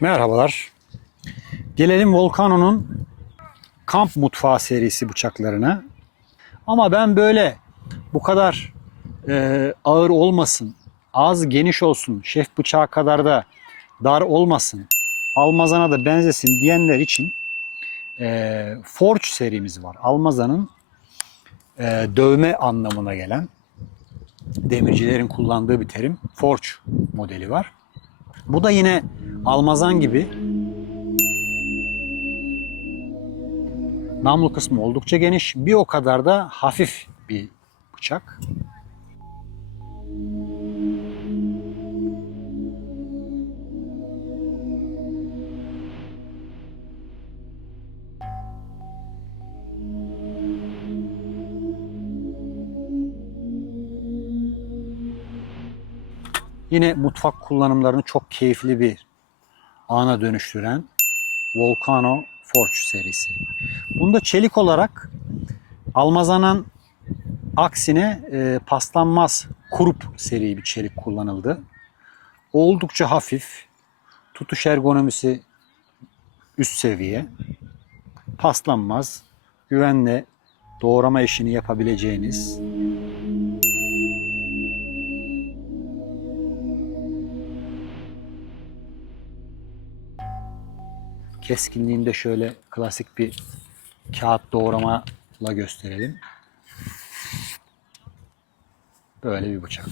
Merhabalar. Gelelim Volcano'nun kamp mutfağı serisi bıçaklarına. Ama ben böyle bu kadar e, ağır olmasın, az geniş olsun, şef bıçağı kadar da dar olmasın, almazana da benzesin diyenler için e, Forge serimiz var. Almazanın e, dövme anlamına gelen demircilerin kullandığı bir terim Forge modeli var. Bu da yine almazan gibi namlu kısmı oldukça geniş, bir o kadar da hafif bir bıçak. Yine mutfak kullanımlarını çok keyifli bir ana dönüştüren Volcano Forge serisi. Bunda çelik olarak Almazan'ın aksine e, paslanmaz kurup seri bir çelik kullanıldı. Oldukça hafif, tutuş ergonomisi üst seviye, paslanmaz, güvenle doğrama işini yapabileceğiniz keskinliğinde şöyle klasik bir kağıt doğramayla gösterelim. Böyle bir bıçak.